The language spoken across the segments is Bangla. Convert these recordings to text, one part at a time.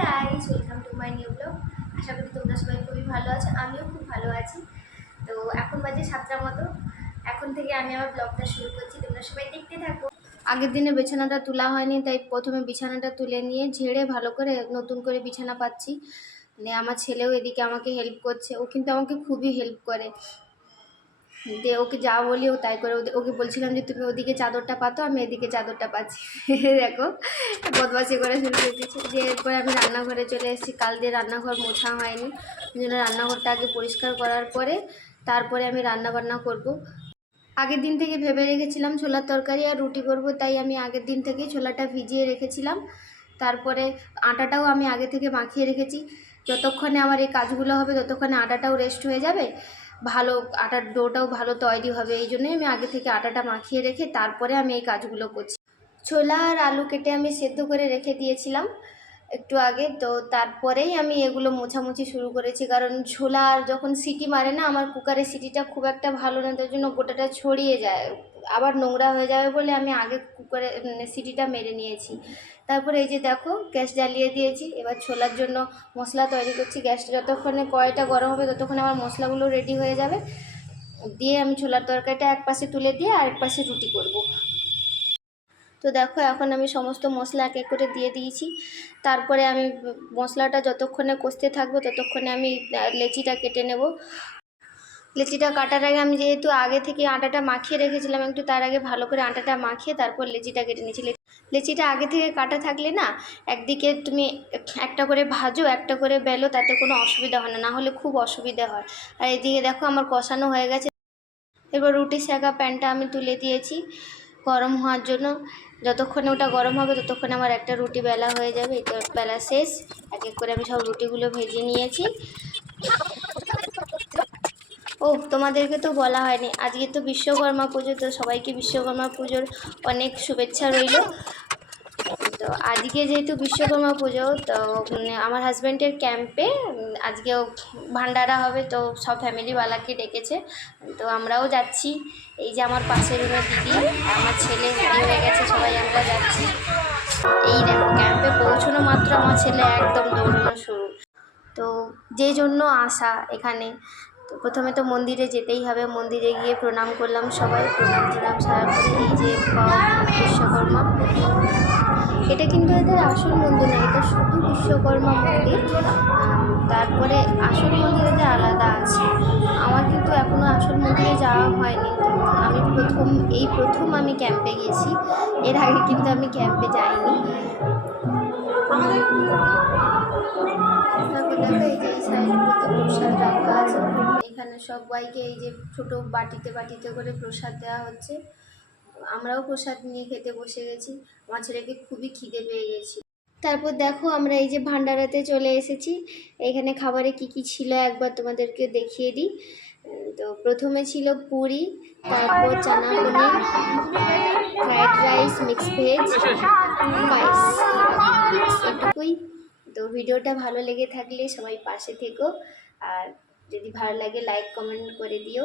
Guys welcome to my new blog আশা করি তোমরা সবাই খুবই ভালো আছো, আমিও খুব ভালো আছি। তো এখন বাজে সাতটার মতো। এখন থেকে আমি আমার ব্লগটা শুরু করছি, তোমরা সবাই দেখতে থাকো। আগের দিনে বিছানাটা তোলা হয়নি, তাই প্রথমে বিছানাটা তুলে নিয়ে ঝেড়ে ভালো করে নতুন করে বিছানা পাচ্ছি। আমার ছেলেও এদিকে আমাকে হেল্প করছে। ও কিন্তু আমাকে খুবই হেল্প করে। দিয়ে ওকে যা বলি ও তাই করে। ওকে বলছিলাম যে, তুমি ওদিকে চাদরটা পাতো, আমি এদিকে চাদরটা পাচ্ছি। দেখো বদমাসি করে শুরু করে দিচ্ছে দিয়ে এরপরে আমি রান্নাঘরে চলে এসেছি। কাল দিয়ে রান্নাঘর মোছা হয়নি। ওই জন্য রান্নাঘরটা আগে পরিষ্কার করার পরে তারপরে আমি রান্না বান্না করব। আগের দিন থেকে ভেবে রেখেছিলাম ছোলার তরকারি আর রুটি করব, তাই আমি আগের দিন থেকেই ছোলাটা ভিজিয়ে রেখেছিলাম। তারপরে আটাটাও আমি আগে থেকে মাখিয়ে রেখেছি। যতক্ষণে আমার এই কাজগুলো হবে, ততক্ষণে আটাটাও রেস্ট হয়ে যাবে। ভালো আটার ডোটাও ভালো তৈরি হবে, এই জন্যই আমি আগে থেকে আটাটা মাখিয়ে রেখে তারপরে আমি এই কাজগুলো করছি। ছোলা আর আলু কেটে আমি সেদ্ধ করে রেখে দিয়েছিলাম একটু আগে। তো তারপরেই আমি এগুলো মোছামুছি শুরু করেছি। কারণ ছোলা আর যখন সিটি মারে না, আমার কুকারের সিটিটা খুব একটা ভালো না, তার জন্য গোটাটা ছড়িয়ে যায়। আবার নোংরা হয়ে যাবে বলে আমি আগে কুকারে মানে সিটিটা মেরে নিয়েছি। তারপরে এই যে দেখো, গ্যাস জ্বালিয়ে দিয়েছি। এবার ছোলার জন্য মশলা তৈরি করছি। গ্যাসটা যতক্ষণে কড়াইটা গরম হবে, ততক্ষণে আমার মশলাগুলো রেডি হয়ে যাবে। দিয়ে আমি ছোলার তরকারিটা এক পাশে তুলে দিয়ে আরেক পাশে রুটি করব। তো দেখো, এখন আমি সমস্ত মশলা এক এক করে দিয়ে দিয়েছি। তারপরে আমি মশলাটা যতক্ষণে কষতে থাকব, ততক্ষণে আমি লেচিটা কেটে নেব। লেচিটা কাটার আগে আমি যেহেতু আগে থেকে আটাটা মাখিয়ে রেখেছিলাম, একটু তার আগে ভালো করে আটাটা মাখিয়ে তারপর লেচিটা কেটে নিয়েছি। লেচিটা আগে থেকে কাটা থাকলে না, একদিকে তুমি একটা করে ভাজো, একটা করে বেলো, তাতে কোনো অসুবিধা হয় না। হলে খুব অসুবিধা হয়। আর এদিকে দেখো, আমার কষানো হয়ে গেছে। এবার রুটি সেকা প্যানটা আমি তুলে দিয়েছি। গরম হওয়ার জন্য। যতক্ষণে ওটা গরম হবে, ততক্ষণে আমার একটা রুটি বেলা হয়ে যাবে। তো বেলা শেষ। এক এক করে আমি সব রুটিগুলো ভেজে নিয়েছি। ও তোমাদেরকে তো বলা হয়নি। আজকে তো বিশ্বকর্মা পুজো, তো সবাইকে বিশ্বকর্মা পুজোর অনেক শুভেচ্ছা রইল। আজকে যেহেতু বিশ্বকর্মা পুজো, তো আমার হাজব্যান্ডের ক্যাম্পে আজকেও ভান্ডারা হবে, তো সব ফ্যামিলিওয়ালাকে ডেকেছে। তো আমরাও যাচ্ছি। এই যে আমার পাশের রুমের দিদি, আমার ছেলে রেডি হয়ে গেছে, সবাই আমরা যাচ্ছি। এই দেখো ক্যাম্পে পৌঁছানো মাত্র আমার ছেলে একদম দৌড়ানো শুরু। তো, যে জন্য আসা এখানে। তো প্রথমে তো মন্দিরে যেতেই হবে। মন্দিরে গিয়ে প্রণাম করলাম সবাই। প্রণাম প্রণাম সারা করে এই যে বিশ্বকর্মা। এটা কিন্তু এদের আসল মন্দির না, এটা শুধু বিশ্বকর্মা মন্দির। তারপরে আসল মন্দির এদের আলাদা আছে। আমার কিন্তু এখনও আসল মন্দিরে যাওয়া হয়নি। আমি প্রথম, এই প্রথম আমি ক্যাম্পে গেছি। এর আগে কিন্তু আমি ক্যাম্পে যাইনি। এখানে সবাইকে এই যে ছোটো বাটিতে বাটিতে করে প্রসাদ দেওয়া হচ্ছে। আমরাও প্রসাদ নিয়ে খেতে বসে গেছি। আমার ছেলেকে খুবই খিদে পেয়ে গেছি। তারপর দেখো আমরা এই যে ভান্ডারাতে চলে এসেছি। এখানে খাবারে কি কি ছিল একবার তোমাদেরকে দেখিয়ে দিই। তো প্রথমে ছিল পুরি, তারপর chana paneer, fried rice mix veg, পায়েস। এটুকুই। তো ভিডিওটা ভালো লেগে থাকলে সবাই পাশে থেকো। আর যদি ভালো লাগে, লাইক, কমেন্ট করে দিও।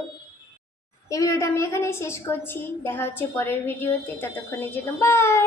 এই ভিডিওটা আমি এখানেই শেষ করছি। দেখা হচ্ছে পরের ভিডিওতে। ততক্ষণের জন্য বাই